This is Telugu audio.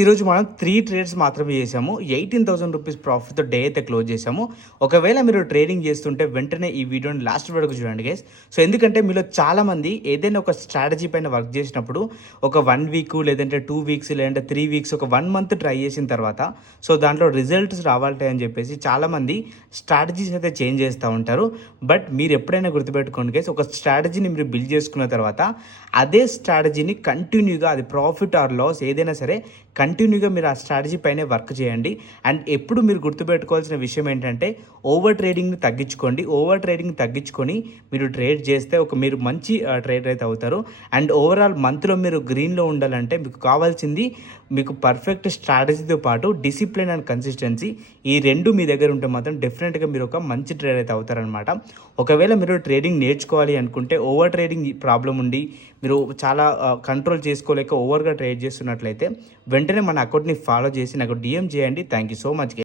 ఈరోజు మనం 3 ట్రేడ్స్ మాత్రమే చేసాము. 18,000 రూపీస్ ప్రాఫిట్‌తో డే అయితే క్లోజ్ చేసాము. ఒకవేళ మీరు ట్రేడింగ్ చేస్తుంటే వెంటనే ఈ వీడియోని లాస్ట్ వరకు చూడండి గైస్. సో ఎందుకంటే మీలో చాలామంది ఏదైనా ఒక స్ట్రాటజీ పైన వర్క్ చేసినప్పుడు ఒక 1 వీక్ లేదంటే 2 వీక్స్ లేదంటే 3 వీక్స్ ఒక 1 మంత్ ట్రై చేసిన తర్వాత సో దాంట్లో రిజల్ట్స్ రావాలంటే అని చెప్పేసి చాలామంది స్ట్రాటజీస్ అయితే చేంజ్ చేస్తూ ఉంటారు. బట్ మీరు ఎప్పుడైనా గుర్తుపెట్టుకోండి గైస్, ఒక స్ట్రాటజీని మీరు బిల్డ్ చేసుకున్న తర్వాత అదే స్ట్రాటజీని కంటిన్యూగా అది ప్రాఫిట్ ఆర్ లాస్ ఏదైనా సరే కంటిన్యూగా మీరు ఆ స్ట్రాటజీ పైనే వర్క్ చేయండి. అండ్ ఎప్పుడు మీరు గుర్తుపెట్టుకోవాల్సిన విషయం ఏంటంటే ఓవర్ ట్రేడింగ్ని తగ్గించుకోండి. ఓవర్ ట్రేడింగ్ తగ్గించుకొని మీరు ట్రేడ్ చేస్తే మీరు మంచి ట్రేడర్ అయితే అవుతారు. అండ్ ఓవరాల్ మంత్లో మీరు గ్రీన్లో ఉండాలంటే మీకు కావాల్సింది మీకు పర్ఫెక్ట్ స్ట్రాటజీతో పాటు డిసిప్లిన్ అండ్ కన్సిస్టెన్సీ, ఈ రెండు మీ దగ్గర ఉంటే మాత్రం డెఫినెట్గా మీరు ఒక మంచి ట్రేడర్ అయితే అవుతారనమాట. ఒకవేళ మీరు ట్రేడింగ్ నేర్చుకోవాలి అనుకుంటే ఓవర్ ట్రేడింగ్ ప్రాబ్లం ఉండి మీరు చాలా కంట్రోల్ చేసుకోలేక ఓవర్గా ట్రేడ్ చేస్తున్నట్లయితే వెంటనే మన అకౌంట్ని ఫాలో చేసి నాకు DM చేయండి. Thank you so much.